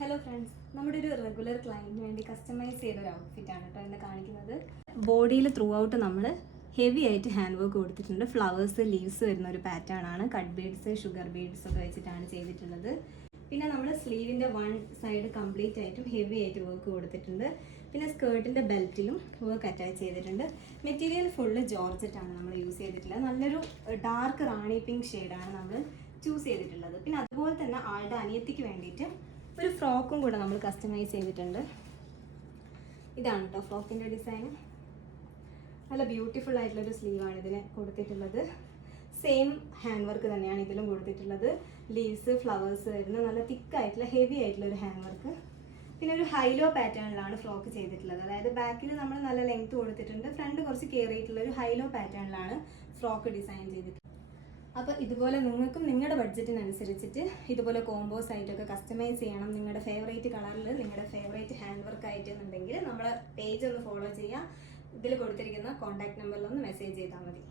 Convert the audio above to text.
Hello friends, നമ്മുടെ ഒരു regular ക്ലയൻറ്റിന് വേണ്ടി കസ്റ്റമൈസ് ചെയ്ത ഒരു ഔട്ട്ഫിറ്റാണ് കേട്ടോ ഇന്ന് കാണിക്കുന്നത്. ബോഡിയിൽ ത്രൂ ഔട്ട് നമ്മൾ ഹെവി ആയിട്ട് ഹാൻഡ് വർക്ക് കൊടുത്തിട്ടുണ്ട്. ഫ്ലവേഴ്സ്, ലീവ്സ് വരുന്ന ഒരു പാറ്റേൺ ആണ്. കട്ട് ബീഡ്സ്, ഷുഗർ ബീഡ്സ് ഒക്കെ വെച്ചിട്ടാണ് ചെയ്തിട്ടുള്ളത്. പിന്നെ നമ്മൾ സ്ലീവിൻ്റെ വൺ സൈഡ് കംപ്ലീറ്റ് ആയിട്ടും ഹെവി ആയിട്ട് വർക്ക് കൊടുത്തിട്ടുണ്ട്. പിന്നെ സ്കേർട്ടിൻ്റെ ബെൽറ്റിലും വർക്ക് അറ്റാച്ച് ചെയ്തിട്ടുണ്ട്. മെറ്റീരിയൽ ഫുള്ള് ജോർജറ്റാണ് നമ്മൾ യൂസ് ചെയ്തിട്ടുള്ളത്. നല്ലൊരു ഡാർക്ക് റാണി പിങ്ക് ഷെയ്ഡാണ് നമ്മൾ ചൂസ് ചെയ്തിട്ടുള്ളത്. പിന്നെ അതുപോലെ തന്നെ ആളുടെ അനിയത്തിക്ക് വേണ്ടിയിട്ട് ഒരു ഫ്രോക്കും കൂടെ നമ്മൾ കസ്റ്റമൈസ് ചെയ്തിട്ടുണ്ട്. ഇതാണ് കേട്ടോ ഫ്രോക്കിൻ്റെ ഡിസൈൻ. നല്ല ബ്യൂട്ടിഫുൾ ആയിട്ടുള്ളൊരു സ്ലീവാണ് ഇതിന് കൊടുത്തിട്ടുള്ളത്. സെയിം ഹാൻഡ് വർക്ക് തന്നെയാണ് ഇതിലും കൊടുത്തിട്ടുള്ളത്. ലീവ്സ്, ഫ്ലവേഴ്സ് വരുന്ന നല്ല തിക്കായിട്ടുള്ള ഹെവി ആയിട്ടുള്ള ഒരു ഹാൻഡ് വർക്ക്. പിന്നെ ഒരു ഹൈലോ പാറ്റേണിലാണ് ഫ്രോക്ക് ചെയ്തിട്ടുള്ളത്. അതായത് ബാക്കിൽ നമ്മൾ നല്ല ലെങ്ത് കൊടുത്തിട്ടുണ്ട്, ഫ്രണ്ട് കുറച്ച് കയറിയിട്ടുള്ള ഒരു ഹൈലോ പാറ്റേണിലാണ് ഫ്രോക്ക് ഡിസൈൻ ചെയ്തിട്ടുള്ളത്. അപ്പോൾ ഇതുപോലെ നിങ്ങൾക്കും നിങ്ങളുടെ ബഡ്ജറ്റിനനുസരിച്ചിട്ട് ഇതുപോലെ കോമ്പോസ് ആയിട്ടൊക്കെ കസ്റ്റമൈസ് ചെയ്യണം, നിങ്ങളുടെ ഫേവറേറ്റ് കളറിൽ നിങ്ങളുടെ ഫേവറേറ്റ് ഹാൻഡ് വർക്ക് ആയിട്ടെന്നുണ്ടെങ്കിൽ നമ്മളെ പേജ് ഒന്ന് ഫോളോ ചെയ്യുക. ഇതിൽ കൊടുത്തിരിക്കുന്ന കോൺടാക്ട് നമ്പറിലൊന്ന് മെസ്സേജ് ചെയ്താൽ മതി.